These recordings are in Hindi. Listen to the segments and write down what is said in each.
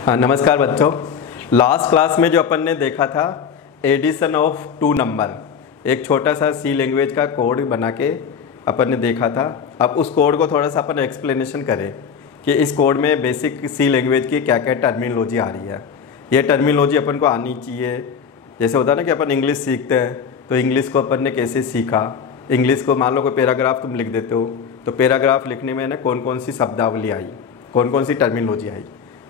हाँ, नमस्कार बच्चों। लास्ट क्लास में जो अपन ने देखा था एडिशन ऑफ टू नंबर, एक छोटा सा सी लैंग्वेज का कोड बना के अपन ने देखा था। अब उस कोड को थोड़ा सा अपन एक्सप्लेनेशन करें कि इस कोड में बेसिक सी लैंग्वेज की क्या क्या टर्मिनोलॉजी आ रही है। ये टर्मिनोलॉजी अपन को आनी चाहिए। जैसे होता है ना कि अपन इंग्लिश सीखते हैं, तो इंग्लिश को अपन ने कैसे सीखा। इंग्लिश को मान लो कोई पैराग्राफ तुम लिख देते हो, तो पैराग्राफ लिखने में ना कौन कौन सी शब्दावली आई, कौन कौन सी टर्मिनोलॉजी आई,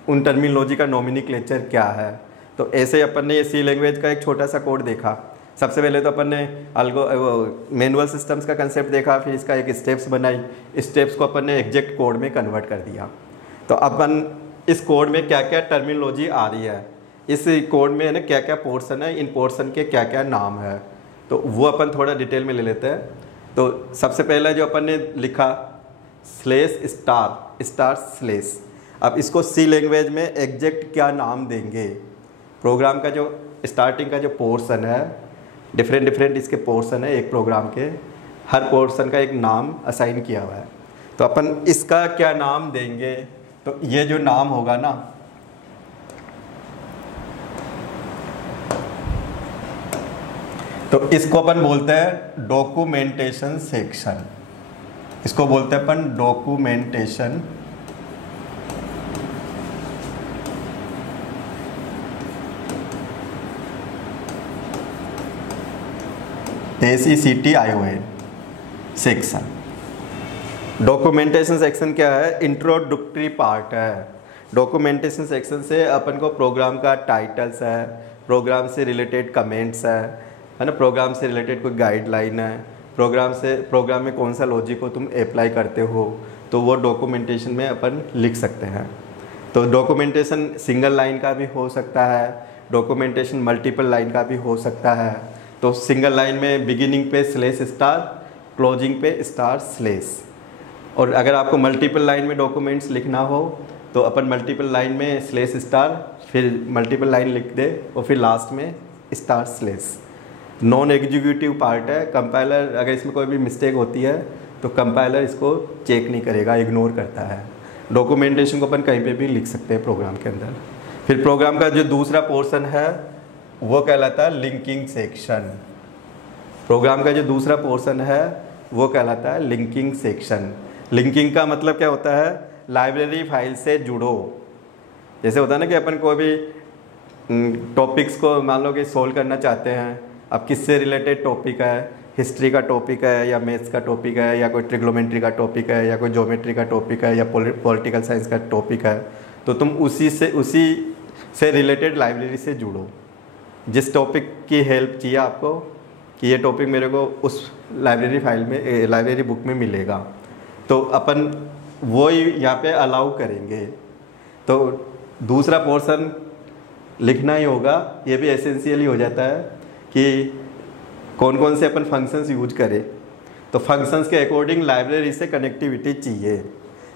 उन टर्मिनोलॉजी का नोमेनक्लेचर क्या है। तो ऐसे अपन ने ये सी लैंग्वेज का एक छोटा सा कोड देखा। सबसे पहले तो अपन ने मैनुअल सिस्टम्स का कंसेप्ट देखा, फिर इसका एक स्टेप्स बनाई, स्टेप्स को अपन ने एग्जैक्ट कोड में कन्वर्ट कर दिया। तो अपन इस कोड में क्या क्या टर्मिनोलॉजी आ रही है, इस कोड में है ना क्या क्या पोर्शन है, इन पोर्शन के क्या क्या नाम है, तो वो अपन थोड़ा डिटेल में ले लेते हैं। तो सबसे पहला जो अपन ने लिखा स्लेस स्टार स्टार स्लेस। अब इसको सी लैंग्वेज में एग्जैक्ट क्या नाम देंगे। प्रोग्राम का जो स्टार्टिंग का जो पोर्शन है, डिफरेंट इसके पोर्शन है एक प्रोग्राम के, हर पोर्शन का एक नाम असाइन किया हुआ है। तो अपन इसका क्या नाम देंगे, तो ये जो नाम होगा ना, तो इसको अपन बोलते हैं डॉक्यूमेंटेशन सेक्शन। इसको बोलते हैं अपन documentation SECTION section. Documentation section क्या है, इंट्रोडक्टरी पार्ट है। डॉक्यूमेंटेशन सेक्शन से अपन को प्रोग्राम का टाइटल्स है, प्रोग्राम से रिलेटेड कमेंट्स है ना, प्रोग्राम से रिलेटेड कोई गाइडलाइन है, प्रोग्राम में कौन सा लॉजिक को तुम अप्लाई करते हो, तो वो डॉक्यूमेंटेशन में अपन लिख सकते हैं। तो डॉक्यूमेंटेशन सिंगल लाइन का भी हो सकता है, डॉक्यूमेंटेशन मल्टीपल लाइन का भी हो सकता है। तो सिंगल लाइन में बिगिनिंग पे स्लेस स्टार, क्लोजिंग पे स्टार स्लेस। और अगर आपको मल्टीपल लाइन में डॉक्यूमेंट्स लिखना हो तो अपन मल्टीपल लाइन में स्लेस स्टार, फिर मल्टीपल लाइन लिख दे और फिर लास्ट में star slash. Non executive part है। कंपाइलर अगर इसमें कोई भी मिस्टेक होती है तो कंपाइलर इसको चेक नहीं करेगा, इग्नोर करता है। डॉक्यूमेंटेशन को अपन कहीं पे भी लिख सकते हैं प्रोग्राम के अंदर। फिर प्रोग्राम का जो दूसरा पोर्शन है वो कहलाता है लिंकिंग सेक्शन। प्रोग्राम का जो दूसरा पोर्शन है वो कहलाता है लिंकिंग सेक्शन। लिंकिंग का मतलब क्या होता है, लाइब्रेरी फाइल से जुड़ो। जैसे होता है ना कि अपन कोई भी टॉपिक्स को मान लो कि सोल्व करना चाहते हैं, अब किससे रिलेटेड टॉपिक है, हिस्ट्री का टॉपिक है या मैथ्स का टॉपिक है या कोई ट्रिग्नोमेट्री का टॉपिक है या कोई ज्योमेट्री का टॉपिक है या पॉलिटिकल साइंस का टॉपिक है, तो तुम उसी से रिलेटेड लाइब्रेरी से जुड़ो। जिस टॉपिक की हेल्प चाहिए आपको कि ये टॉपिक मेरे को उस लाइब्रेरी फाइल में, लाइब्रेरी बुक में मिलेगा, तो अपन वो ही यहाँ पे अलाउ करेंगे। तो दूसरा पोर्शन लिखना ही होगा। ये भी एसेंशियल ही हो जाता है कि कौन कौन से अपन फंक्शंस यूज करें। तो फंक्शंस के अकॉर्डिंग लाइब्रेरी से कनेक्टिविटी चाहिए।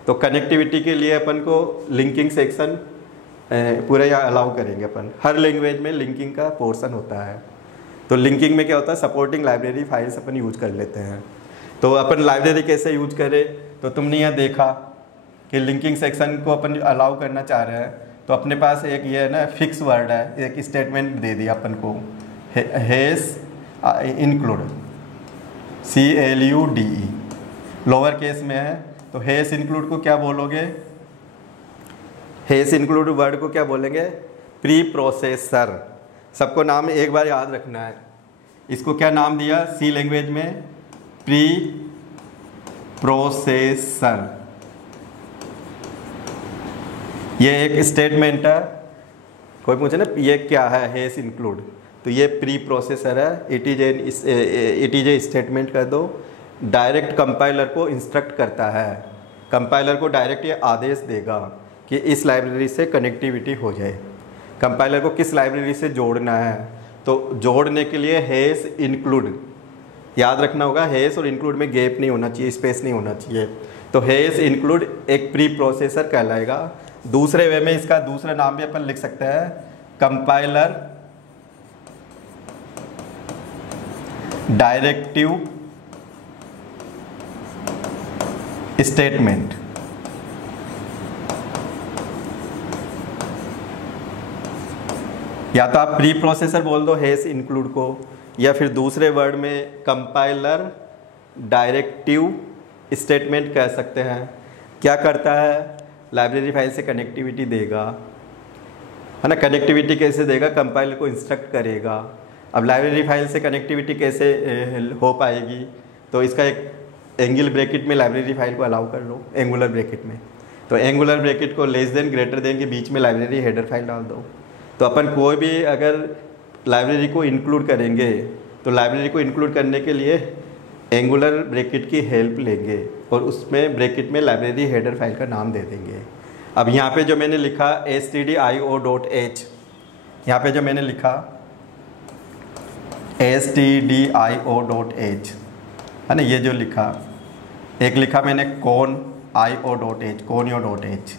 तो कनेक्टिविटी के लिए अपन को लिंकिंग सेक्शन पूरा यहाँ अलाउ करेंगे अपन। हर लैंग्वेज में लिंकिंग का पोर्शन होता है। तो लिंकिंग में क्या होता है, सपोर्टिंग लाइब्रेरी फाइल्स अपन यूज कर लेते हैं। तो अपन लाइब्रेरी कैसे यूज करें, तो तुमने यहाँ देखा कि लिंकिंग सेक्शन को अपन अलाउ करना चाह रहे हैं, तो अपने पास एक ये है ना फिक्स वर्ड है, एक स्टेटमेंट दे दिया अपन को, hash include, CLUDE, lower case में है। तो हैश इंक्लूड को क्या बोलोगे, हैश इंक्लूड वर्ड को क्या बोलेंगे, प्री प्रोसेसर। सबको नाम एक बार याद रखना है। इसको क्या नाम दिया सी लैंग्वेज में, प्री प्रोसेसर। ये एक स्टेटमेंट है। कोई पूछे ना ये क्या है हैश इंक्लूड, तो ये प्री प्रोसेसर है। इट इज ए स्टेटमेंट कर दो, डायरेक्ट कंपाइलर को इंस्ट्रक्ट करता है। कंपाइलर को डायरेक्ट ये आदेश देगा कि इस लाइब्रेरी से कनेक्टिविटी हो जाए। कंपाइलर को किस लाइब्रेरी से जोड़ना है, तो जोड़ने के लिए हैश इंक्लूड याद रखना होगा। हैश और इंक्लूड में गैप नहीं होना चाहिए, स्पेस नहीं होना चाहिए। तो हैश इंक्लूड एक प्री प्रोसेसर कहलाएगा। दूसरे वे में इसका दूसरा नाम भी अपन लिख सकते हैं, कंपाइलर डायरेक्टिव स्टेटमेंट। या तो आप प्री प्रोसेसर बोल दो हैश इंक्लूड को, या फिर दूसरे वर्ड में कंपाइलर डायरेक्टिव स्टेटमेंट कह सकते हैं। क्या करता है, लाइब्रेरी फाइल से कनेक्टिविटी देगा, है ना। कनेक्टिविटी कैसे देगा, कंपाइलर को इंस्ट्रक्ट करेगा। अब लाइब्रेरी फाइल से कनेक्टिविटी कैसे हो पाएगी, तो इसका एक एंगल ब्रैकेट में लाइब्रेरी फाइल को अलाउ कर लो, एंगुलर ब्रैकेट में। तो एंगुलर ब्रैकेट को लेस देन ग्रेटर देन के बीच में लाइब्रेरी हेडर फाइल डाल दो। तो अपन कोई भी अगर लाइब्रेरी को इंक्लूड करेंगे तो लाइब्रेरी को इंक्लूड करने के लिए एंगुलर ब्रैकेट की हेल्प लेंगे और उसमें ब्रैकेट में लाइब्रेरी हेडर फाइल का नाम दे देंगे। अब यहाँ पे जो मैंने लिखा stdio.h, यहाँ पे जो मैंने लिखा stdio.h, है ना, ये जो लिखा, एक लिखा मैंने conio.h,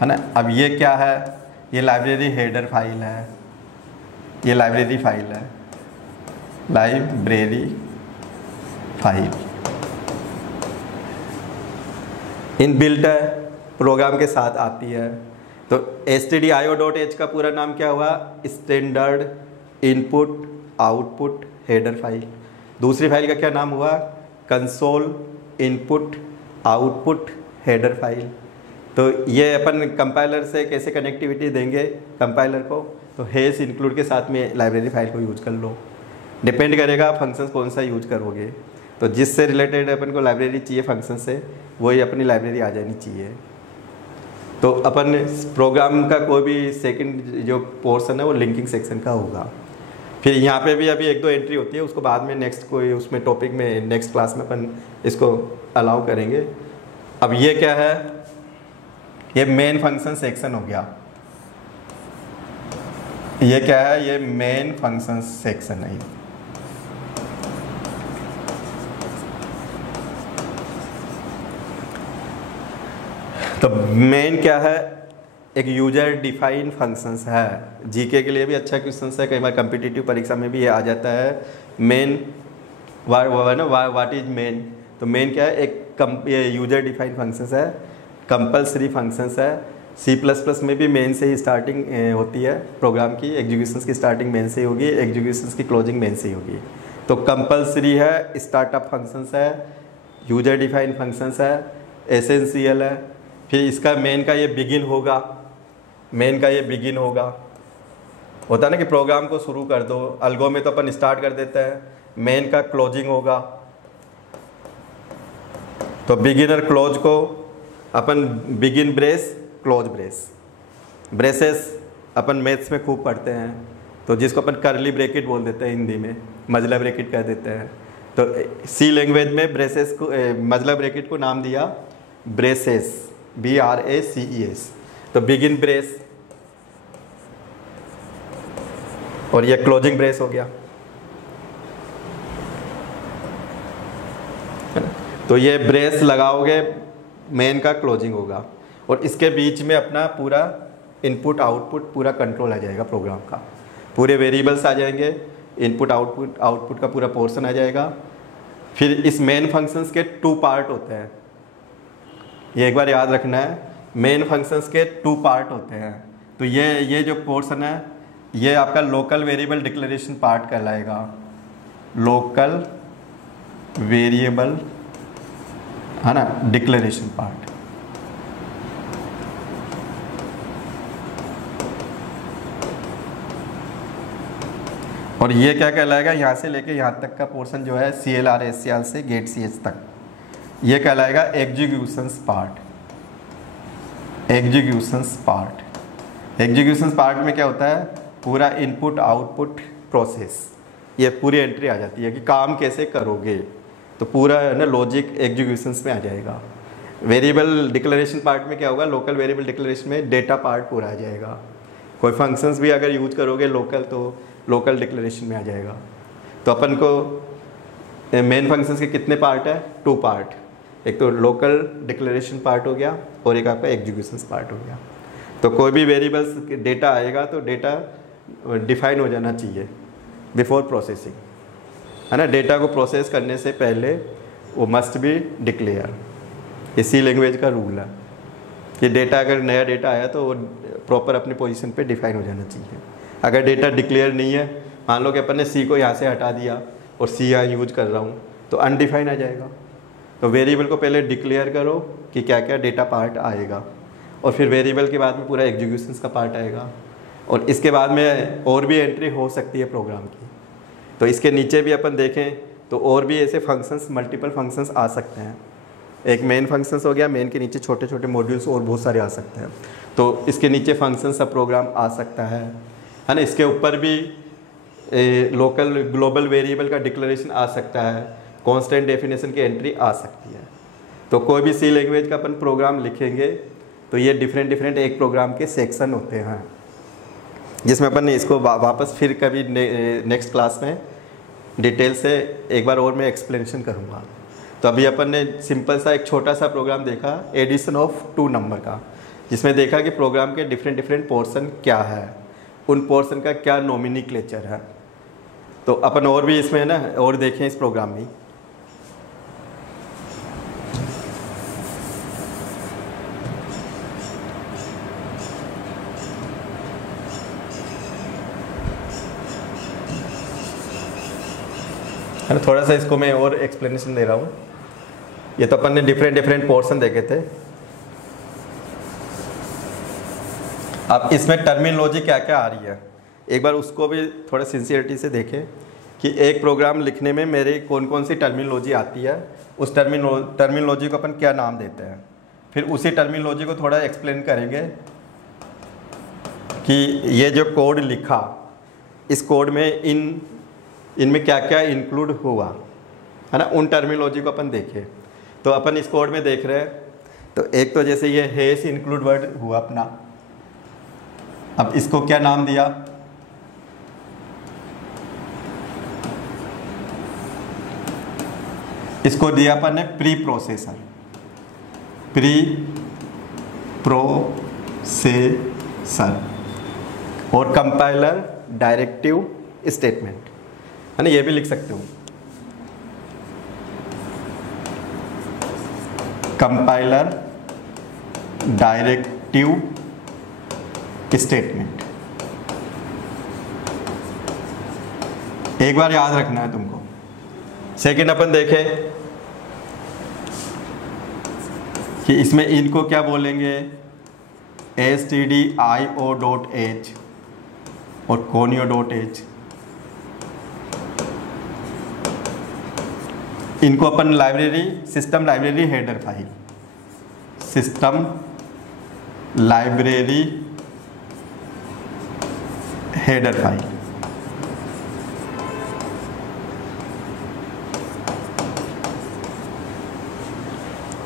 है ना। अब ये क्या है, ये लाइब्रेरी हेडर फाइल है, ये लाइब्रेरी फाइल है, लाइब्रेरी फाइल इनबिल्ट है, प्रोग्राम के साथ आती है। तो stdio.h का पूरा नाम क्या हुआ, standard input output header file. दूसरी फाइल का क्या नाम हुआ, console input output header file. तो ये अपन कंपाइलर से कैसे कनेक्टिविटी देंगे कंपाइलर को, तो हैश इंक्लूड के साथ में लाइब्रेरी फाइल को यूज कर लो। डिपेंड करेगा फंक्शंस कौन सा यूज करोगे, तो जिससे रिलेटेड अपन को लाइब्रेरी चाहिए फंक्शन से, वही अपनी लाइब्रेरी आ जानी चाहिए। तो अपन प्रोग्राम का कोई भी सेकंड जो पोर्शन है वो लिंकिंग सेक्शन का होगा। फिर यहाँ पे भी अभी एक दो एंट्री होती है, उसको बाद में नेक्स्ट कोई उसमें टॉपिक में नेक्स्ट क्लास में अपन इसको अलाउ करेंगे। अब ये क्या है, ये मेन फंक्शन सेक्शन हो गया। ये क्या है, ये मेन फंक्शन सेक्शन है। तो मेन क्या है, एक यूजर डिफाइन फंक्शंस है। जीके के लिए भी अच्छा क्वेश्चन है, कई बार कम्पिटिटिव परीक्षा में भी ये आ जाता है। मेन व्हाट इज मेन, तो मेन क्या है, एक ये यूजर डिफाइन फंक्शंस है, कंपल्सरी फंक्शंस है। C++ में भी मेन से ही स्टार्टिंग होती है प्रोग्राम की, एग्जीक्यूशंस की स्टार्टिंग मेन से ही होगी, एग्जीक्यूशंस की क्लोजिंग मेन से ही होगी। तो कंपल्सरी है, स्टार्टअप फंक्शंस है, यूजर डिफाइन फंक्शंस है, एसेंशियल है। फिर इसका मेन का ये बिगिन होगा, मेन का ये बिगिन होगा। होता है ना कि प्रोग्राम को शुरू कर दो, अल्गो में तो अपन स्टार्ट कर देते हैं, मेन का क्लोजिंग होगा। तो बिगिन और क्लोज को अपन begin brace close brace, braces अपन मैथ्स में खूब पढ़ते हैं, तो जिसको अपन करली ब्रैकेट बोल देते हैं, हिंदी में मजला ब्रैकेट कह देते हैं। तो सी लैंग्वेज में ब्रेसेस को मजला ब्रैकेट को नाम दिया ब्रेसेस, BRACES। तो बिगिन ब्रेस और ये क्लोजिंग ब्रेस हो गया। तो ये ब्रेस लगाओगे, मेन का क्लोजिंग होगा, और इसके बीच में अपना पूरा इनपुट आउटपुट पूरा कंट्रोल आ जाएगा प्रोग्राम का। पूरे वेरिएबल्स आ जाएंगे, इनपुट आउटपुट का पूरा पोर्शन आ जाएगा। फिर इस मेन फंक्शंस के 2 पार्ट होते हैं, ये एक बार याद रखना है। मेन फंक्शंस के 2 पार्ट होते हैं। तो ये जो पोर्शन है, ये आपका लोकल वेरिएबल डिक्लेरेशन पार्ट कहलाएगा, लोकल वेरिएबल, है ना, डिक्लेरेशन पार्ट। और ये क्या कहलाएगा, यहाँ से लेके यहाँ तक का पोर्शन जो है CLR SCR से गेट CH तक, ये कहलाएगा executions part. Executions part, executions part में क्या होता है, पूरा इनपुट आउटपुट प्रोसेस, ये पूरी एंट्री आ जाती है कि काम कैसे करोगे। तो पूरा है ना लॉजिक एग्जीक्यूशंस में आ जाएगा। वेरिएबल डिक्लेरेशन पार्ट में क्या होगा, लोकल वेरिएबल डिक्लेरेशन में डेटा पार्ट पूरा आ जाएगा। कोई फंक्शंस भी अगर यूज करोगे लोकल, तो लोकल डिक्लेरेशन में आ जाएगा। तो अपन को मेन फंक्शंस के कितने पार्ट है, 2 पार्ट, एक तो लोकल डिक्लेरेशन पार्ट हो गया और एक आपका एग्जीक्यूशंस पार्ट हो गया। तो कोई भी वेरिएबल्स डेटा आएगा तो डेटा डिफाइन हो जाना चाहिए बिफोर प्रोसेसिंग, है ना। डेटा को प्रोसेस करने से पहले वो मस्ट बी डिक्लेयर, ये सी लैंग्वेज का रूल है। ये डेटा अगर नया डेटा आया तो वो प्रॉपर अपनी पोजीशन पे डिफाइन हो जाना चाहिए। अगर डेटा डिक्लेयर नहीं है, मान लो कि अपन ने सी को यहाँ से हटा दिया और सी यहाँ यूज कर रहा हूँ, तो अनडिफाइन आ जाएगा। तो वेरिएबल को पहले डिक्लेयर करो कि क्या क्या डेटा पार्ट आएगा, और फिर वेरिएबल के बाद में पूरा एग्जीक्यूशंस का पार्ट आएगा, और इसके बाद में और भी एंट्री हो सकती है प्रोग्राम की। तो इसके नीचे भी अपन देखें तो और भी ऐसे फंक्शंस, मल्टीपल फंक्शंस आ सकते हैं। एक मेन फंक्शंस हो गया, मेन के नीचे छोटे छोटे मॉड्यूल्स और बहुत सारे आ सकते हैं। तो इसके नीचे फंक्शन सब प्रोग्राम आ सकता है ना। इसके ऊपर भी लोकल ग्लोबल वेरिएबल का डिक्लेरेशन आ सकता है, कांस्टेंट डेफिनेशन की एंट्री आ सकती है। तो कोई भी सी लैंग्वेज का अपन प्रोग्राम लिखेंगे तो ये डिफरेंट डिफरेंट एक प्रोग्राम के सेक्शन होते हैं, जिसमें अपन इसको वापस फिर कभी नेक्स्ट क्लास में डिटेल से एक बार और मैं एक्सप्लेनेशन करूँगा। तो अभी अपन ने सिंपल सा एक छोटा सा प्रोग्राम देखा, एडिशन ऑफ 2 नंबर का, जिसमें देखा कि प्रोग्राम के डिफरेंट डिफरेंट पोर्शन क्या है, उन पोर्शन का क्या नोमिनिक्लेचर है। तो अपन और भी इसमें ना और देखें इस प्रोग्राम में। है ना, थोड़ा सा इसको मैं और एक्सप्लेनेशन दे रहा हूँ। ये तो अपन ने डिफरेंट डिफरेंट पोर्शन देखे थे। अब इसमें टर्मिनोलॉजी क्या क्या आ रही है, एक बार उसको भी थोड़ा सिंसियरिटी से देखें कि एक प्रोग्राम लिखने में मेरे कौन कौन सी टर्मिनोलॉजी आती है, उस टर्मिनोलॉजी को अपन क्या नाम देते हैं। फिर उसी टर्मिनोलॉजी को थोड़ा एक्सप्लेन करेंगे कि ये जो कोड लिखा, इस कोड में इनमें क्या क्या इंक्लूड हुआ, है ना, उन टर्मिनोलॉजी को अपन देखें। तो अपन इस कोड में देख रहे हैं, तो एक तो जैसे ये हैश इंक्लूड वर्ड हुआ अपना, अब इसको क्या नाम दिया, इसको दिया अपन ने प्री प्रोसेसर, प्री प्रोसेसर, और कंपाइलर डायरेक्टिव स्टेटमेंट, है ना, ये भी लिख सकते हो, कंपाइलर डायरेक्टिव स्टेटमेंट। एक बार याद रखना है तुमको। सेकंड अपन देखें कि इसमें इनको क्या बोलेंगे, stdio.h और conio.h। इनको अपन library, system library header file, system library header file.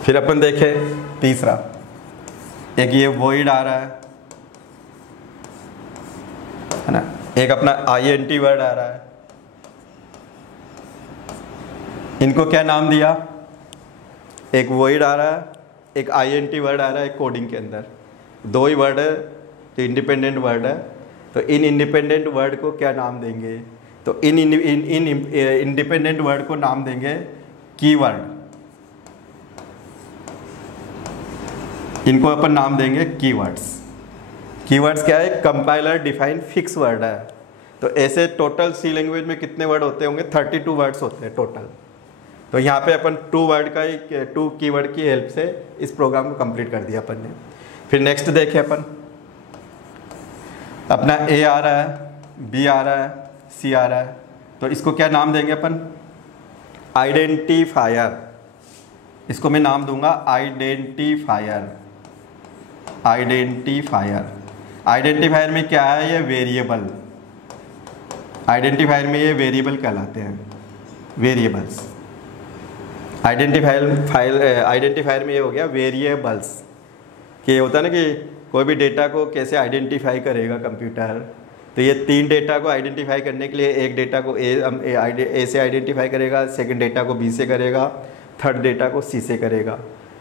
फिर अपन देखें तीसरा, एक ये वॉइड आ रहा है ना, एक अपना int वर्ड आ रहा है, इनको क्या नाम दिया, एक वॉइड आ रहा है, एक int वर्ड आ रहा है कोडिंग के अंदर, दो ही वर्ड है तो इंडिपेंडेंट वर्ड है। तो इन इंडिपेंडेंट वर्ड को क्या नाम देंगे, तो इन इंडिपेंडेंट वर्ड को नाम देंगे कीवर्ड, इनको अपन नाम देंगे कीवर्ड्स। कीवर्ड्स क्या है, कंपाइलर डिफाइन फिक्स वर्ड है। तो ऐसे टोटल सी लैंग्वेज में कितने वर्ड होते होंगे, 32 वर्ड्स होते हैं टोटल। तो यहाँ पे अपन 2 कीवर्ड की हेल्प से इस प्रोग्राम को कंप्लीट कर दिया अपन ने। फिर नेक्स्ट देखें अपन, अपना ए आ रहा है, बी आ रहा है, सी आ रहा है, तो इसको क्या नाम देंगे अपन, आइडेंटिफायर। इसको मैं नाम दूंगा आइडेंटिफायर। आइडेंटिफायर में क्या है, ये वेरिएबल, आइडेंटिफायर में ये वेरिएबल कहलाते हैं, वेरिएबल्स। आइडेंटिफायर में ये हो गया वेरिएबल्स, कि ये होता है ना कि कोई भी डेटा को कैसे आइडेंटिफाई करेगा कंप्यूटर। तो ये 3 डेटा को आइडेंटिफाई करने के लिए, एक डेटा को ए से आइडेंटिफाई करेगा, सेकंड डेटा को बी से करेगा, थर्ड डेटा को सी से करेगा।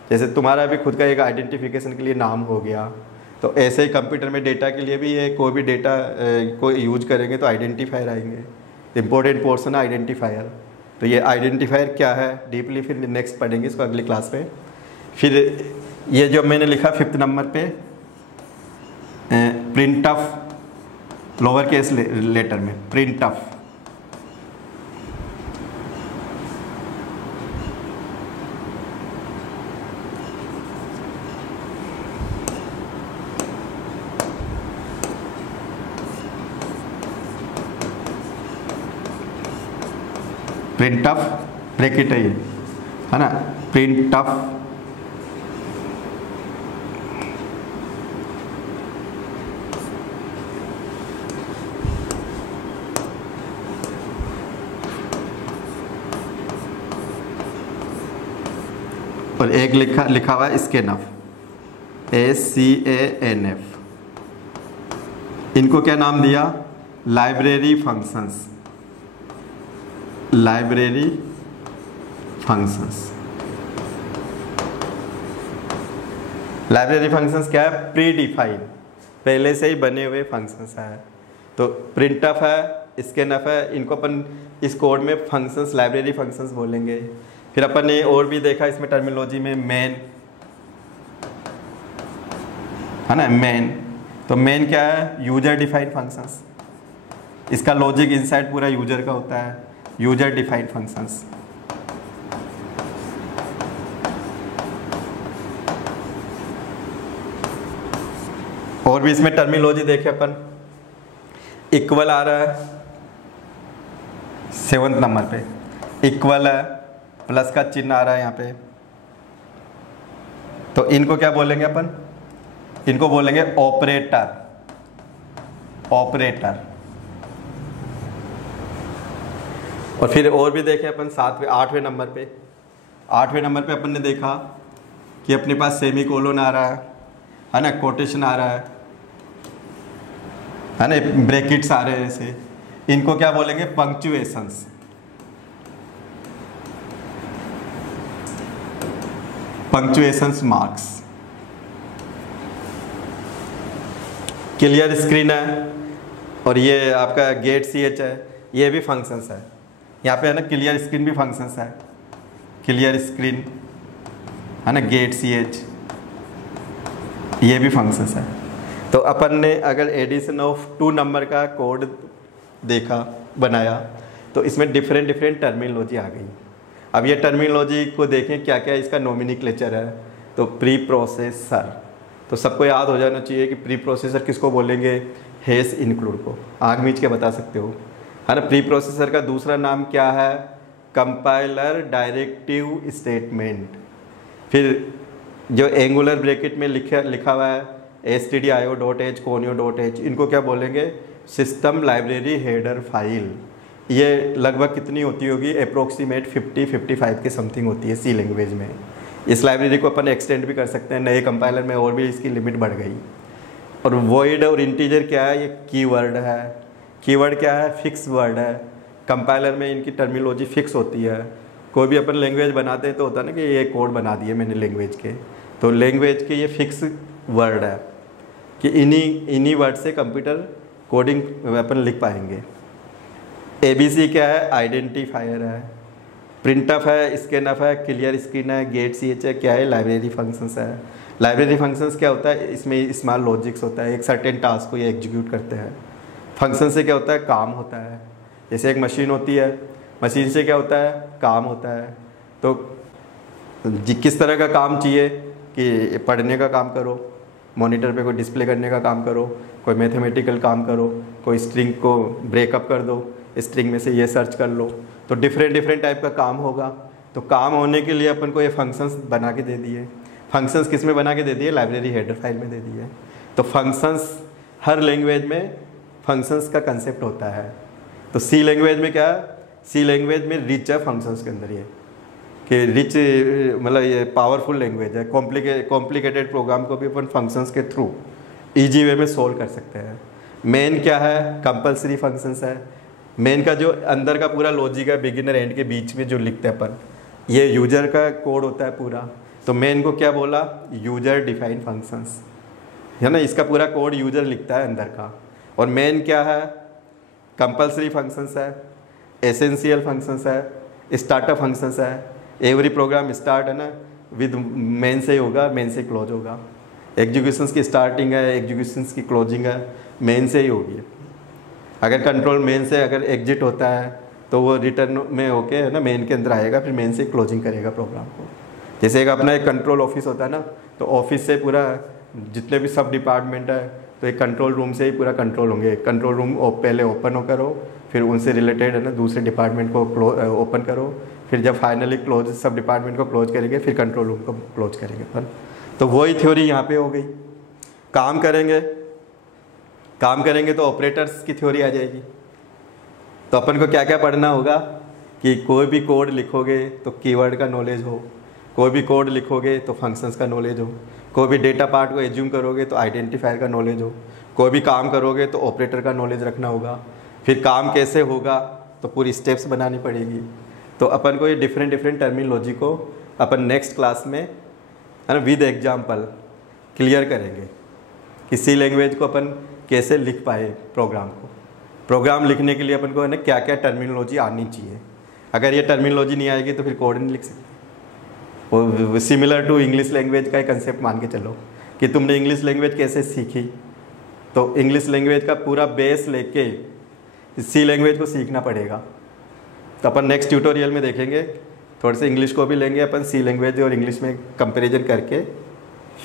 जैसे तुम्हारा भी खुद का एक आइडेंटिफिकेशन के लिए नाम हो गया, तो ऐसे ही कंप्यूटर में डेटा के लिए भी ये कोई भी डेटा को यूज करेंगे तो आइडेंटिफायर आएंगे। इंपॉर्टेंट पोर्शन है आइडेंटिफायर। तो ये आइडेंटिफायर क्या है डीपली फिर नेक्स्ट पढ़ेंगे इसको अगली क्लास में। फिर ये जो मैंने लिखा 5th नंबर पे, print of lower case letter में printf। printf ब्रैकेट है ये, है ना, printf और एक लिखा हुआ है स्कैनफ, SCANF। इनको क्या नाम दिया? Library functions. Library functions. Library functions क्या है? प्री डिफाइन, पहले से ही बने हुए फंक्शंस है। तो प्रिंटफ है, स्कैनफ है, इनको अपन इस कोड में फंक्शंस, लाइब्रेरी फंक्शंस बोलेंगे। फिर अपन ने और भी देखा इसमें टर्मिनोलॉजी में मेन, है ना, मेन। तो मेन क्या है? User defined functions. इसका लॉजिक इनसाइड पूरा यूजर का होता है, यूजर डिफाइंड फंक्शंस। और भी इसमें टर्मिनोलॉजी देखे अपन, इक्वल आ रहा है 7th नंबर पे, इक्वल है, प्लस का चिन्ह आ रहा है यहाँ पे। तो इनको क्या बोलेंगे अपन? इनको बोलेंगे ऑपरेटर। ऑपरेटर। और फिर और भी देखें अपन 8वें नंबर पे, 8वें नंबर पे अपन ने देखा कि अपने पास सेमी कोलोन आ रहा है ना, कोटेशन आ रहा है ना, ब्रैकेट्स आ रहे हैं ऐसे। इनको क्या बोलेंगे? Punctuations. Punctuations marks. Clear screen है और ये आपका गेट CH है, ये भी फंक्शंस है। यहाँ पे है ना क्लियर स्क्रीन भी फंक्शंस है, क्लियर स्क्रीन है ना, गेट CH, ये भी फंक्शंस है। तो अपन ने अगर एडिशन ऑफ 2 नंबर का कोड देखा, बनाया, तो इसमें डिफरेंट टर्मिनोलॉजी आ गई। अब ये टर्मिनोलॉजी को देखें क्या क्या इसका नोमेनक्लेचर है। तो प्री प्रोसेसर, तो सबको याद हो जाना चाहिए कि प्री प्रोसेसर किसको बोलेंगे? हैश इंक्लूड को। आग मीच के बता सकते हो, है ना। प्री प्रोसेसर का दूसरा नाम क्या है? Compiler directive statement. फिर जो एंगुलर ब्रैकेट में लिखा हुआ है stdio.h, conio.h, इनको क्या बोलेंगे? System library header file. ये लगभग कितनी होती होगी? अप्रोक्सीमेट 50-55 के समथिंग होती है सी लैंग्वेज में। इस लाइब्रेरी को अपन एक्सटेंड भी कर सकते हैं नए कंपाइलर में, और भी इसकी लिमिट बढ़ गई। और वॉइड और इंटीजर क्या है? ये कीवर्ड है। कीवर्ड क्या है? फिक्स वर्ड है। कंपाइलर में इनकी टर्मिनोलॉजी फिक्स होती है। कोई भी अपन लैंग्वेज बनाते हैं तो होता है ना कि ये कोड बना दिए मैंने लैंग्वेज के, तो लैंग्वेज के ये फिक्स वर्ड है कि इन्हीं वर्ड से कंप्यूटर कोडिंग अपन लिख पाएंगे। ABC क्या है? आइडेंटिफायर है। प्रिंटफ है, स्कैनफ है, क्लियर स्क्रीन है, गेट CH है, क्या है? लाइब्रेरी फंक्शंस है। लाइब्रेरी फंक्शंस क्या होता है? इसमें स्मॉल लॉजिक्स होता है, एक सर्टेन टास्क को ये एग्जीक्यूट करते हैं। फंक्शन से क्या होता है? काम होता है। जैसे एक मशीन होती है, मशीन से क्या होता है? काम होता है। तो किस तरह का काम चाहिए कि पढ़ने का काम करो, मॉनिटर पे कोई डिस्प्ले करने का काम करो, कोई मैथमेटिकल काम करो, कोई स्ट्रिंग को ब्रेकअप कर दो, स्ट्रिंग में से ये सर्च कर लो। तो डिफरेंट टाइप का काम होगा। तो काम होने के लिए अपन को ये फंक्शंस बना के दे दिए। फंक्शंस किस में बना के दे दिए? लाइब्रेरी हेडर फाइल में दे दिए। तो फंक्शंस हर लैंग्वेज में फंक्शंस का कंसेप्ट होता है। तो सी लैंग्वेज में क्या? सी लैंग्वेज में रिच है फंक्शंस के अंदर, ये कि रिच मतलब ये पावरफुल लैंग्वेज है। कॉम्प्लिकेटेड प्रोग्राम को भी अपन फंक्शंस के थ्रू ईजी वे में सोल्व कर सकते हैं। मेन क्या है? कंपलसरी फंक्शंस है। मेन का जो अंदर का पूरा लॉजिक है, बिगिनर एंड के बीच में जो लिखते हैं अपन, ये यूजर का कोड होता है पूरा। तो मेन को क्या बोला? यूजर डिफाइंड फंक्शंस, है ना। इसका पूरा कोड यूजर लिखता है अंदर का। और मेन क्या है? कंपलसरी फंक्शंस है, एसेंशियल फंक्शंस है, स्टार्टअप फंक्शंस है। एवरी प्रोग्राम स्टार्ट है ना विद मेन से ही होगा, मेन से क्लोज होगा। एग्जीक्यूशंस की स्टार्टिंग है, एग्जीक्यूशंस की क्लोजिंग है, मेन से ही होगी। अगर कंट्रोल मेन से अगर एग्जिट होता है तो वो रिटर्न में होके है ना मेन के अंदर आएगा, फिर मेन से क्लोजिंग करेगा प्रोग्राम को। जैसे एक अपना एक कंट्रोल ऑफिस होता है ना, तो ऑफिस से पूरा जितने भी सब डिपार्टमेंट है तो एक कंट्रोल रूम से ही पूरा कंट्रोल होंगे। कंट्रोल रूम पहले ओपन हो करो, फिर उनसे रिलेटेड है ना दूसरे डिपार्टमेंट को ओपन करो, फिर जब फाइनली क्लोज सब डिपार्टमेंट को क्लोज करेंगे फिर कंट्रोल रूम को क्लोज करेंगे अपन। तो वही थ्योरी यहाँ पे हो गई। काम करेंगे तो ऑपरेटर्स की थ्योरी आ जाएगी। तो अपन को क्या क्या पढ़ना होगा कि कोई भी कोड लिखोगे तो कीवर्ड का नॉलेज हो, कोई भी कोड लिखोगे तो फंक्शंस का नॉलेज हो, कोई भी डेटा पार्ट को एज्यूम करोगे तो आइडेंटिफायर का नॉलेज हो, कोई भी काम करोगे तो ऑपरेटर का नॉलेज रखना होगा, फिर काम कैसे होगा तो पूरी स्टेप्स बनानी पड़ेगी। तो अपन को ये डिफरेंट टर्मिनोलॉजी को अपन नेक्स्ट क्लास में है ना विद एग्जाम्पल क्लियर करेंगे कि सी लैंग्वेज को अपन कैसे लिख पाए प्रोग्राम को। प्रोग्राम लिखने के लिए अपन को है ना क्या क्या टर्मिनोलॉजी आनी चाहिए। अगर ये टर्मिनोलॉजी नहीं आएगी तो फिर कोड नहीं लिख सकते। वो सिमिलर टू इंग्लिश लैंग्वेज का एक कंसेप्ट मान के चलो कि तुमने इंग्लिश लैंग्वेज कैसे सीखी, तो इंग्लिश लैंग्वेज का पूरा बेस लेके सी लैंग्वेज को सीखना पड़ेगा। तो अपन नेक्स्ट ट्यूटोरियल में देखेंगे, थोड़े से इंग्लिश को भी लेंगे अपन सी लैंग्वेज और इंग्लिश में कंपैरिजन करके,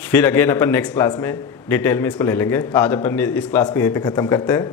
फिर अगेन अपन नेक्स्ट क्लास में डिटेल में इसको ले लेंगे। आज अपन इस क्लास को यहीं पे ख़त्म करते हैं।